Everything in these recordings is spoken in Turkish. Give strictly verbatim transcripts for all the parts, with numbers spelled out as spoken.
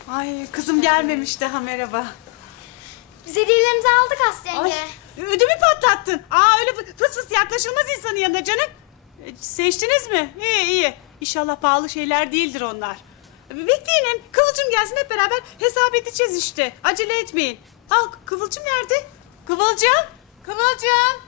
Ay kızım gelmemiş daha, merhaba. Biz hediyelerimizi aldık Aslı yenge. Ay, ödümü patlattın. Aa öyle fı- fıs fıs yaklaşılmaz insanın yanına canım. E, seçtiniz mi? İyi iyi. İnşallah pahalı şeyler değildir onlar. Bekleyin hem Kıvılcım gelsin, hep beraber hesap edeceğiz işte. Acele etmeyin. Al, Kıvılcım nerede? Kıvılcım. Kıvılcım.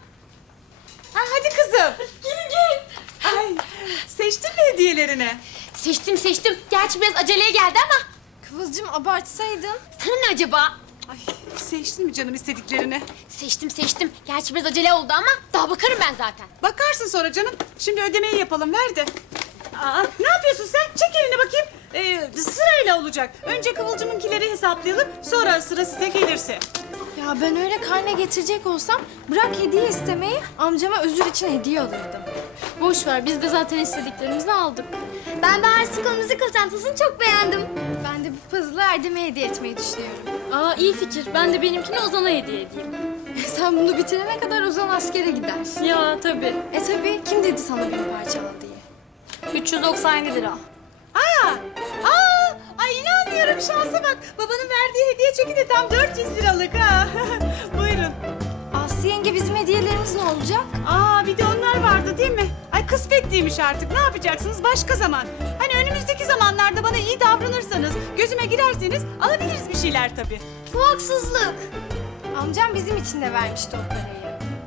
Ha, hadi kızım. Gelin gelin. Ay, seçtin mi hediyelerini? Seçtim seçtim. Gerçi biraz aceleye geldi ama. Kıvılcım abartsaydın. Sana ne acaba? Ay, seçtin mi canım istediklerini? Seçtim seçtim. Gerçi biraz acele oldu ama daha bakarım ben zaten. Bakarsın sonra canım. Şimdi ödemeyi yapalım, ver de. Aa, ne yapıyorsun sen? Çek elini bakayım. Ee, sırayla olacak. Önce Kıvılcım'ınkileri hesaplayalım, sonra sıra size gelirse. Ya ben öyle karne getirecek olsam bırak hediye istemeyi, amcama özür için hediye alırdım. Boş ver, biz de zaten istediklerimizi aldık. Ben Bahar Sıkıl müzik çantasını çok beğendim. Ben de bu puzzle'ı Erdem'e hediye etmeyi düşünüyorum. Aa iyi fikir. Ben de benimkini Ozan'a hediye edeyim. Sen bunu bitirene kadar Ozan askere gider. Ya tabii. E tabii, kim dedi sana benim parçala diye? üç yüz doksan yedi lira. Aa, aa, ay inanmıyorum, şansa bak. Babanın verdiği hediye çeki de tam dört yüz liralık ha. Buyurun. Aslı yenge, bizim hediyelerimiz ne olacak? Aa, bir de onlar vardı değil mi? Ay kısmetliymiş artık. Ne yapacaksınız başka zaman? Hani önümüzdeki zamanlarda bana iyi davranırsanız, gözüme girerseniz alabiliriz bir şeyler tabii. Bu haksızlık. Amcam bizim için de vermişti o parayı.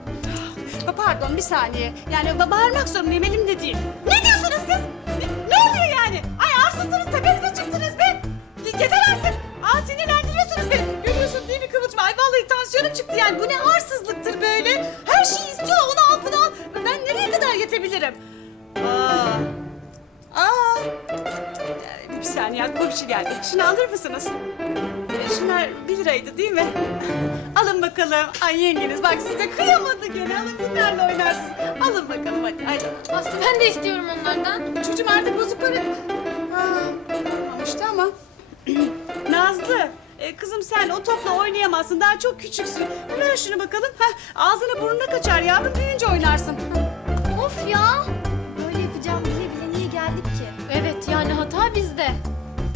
Pa- Pardon, bir saniye. Yani ba- bağırmak zorundayım, elimde değil. Ne diyorsunuz siz? Ne, ne oluyor yani? Ay arsızsınız, tepenize çıktınız be. Yeter artık. Aa, sinirlendiriyorsunuz beni. Görüyorsun değil mi Kıvılcım? Ay vallahi tansiyonum çıktı yani. Bu ne arsızlıktır böyle? Her şeyi istiyor, onu al bunu al. Ben nereye kadar yetebilirim? Aa. Aa. Ee, Bir saniye, aklıma bir şey geldi. Şunu alır mısınız? Ee, Şunlar bir liraydı değil mi? Alın bakalım. Ay yengeniz bak size kıyamadı gene. Alın bunlarla oynarsınız. Alın bakalım hadi. hadi. Aslı ben de istiyorum onlardan. Çocuğum artık bozuk para... Ha, olmamıştı ama. Nazlı, e, kızım sen o topla oynayamazsın. Daha çok küçüksün. Ver şunu bakalım. Heh, ağzına burnuna kaçar yavrum. Büyüyünce oynarsın. Of ya. Böyle yapacağım bile bile niye geldik ki? Evet yani hata bizde.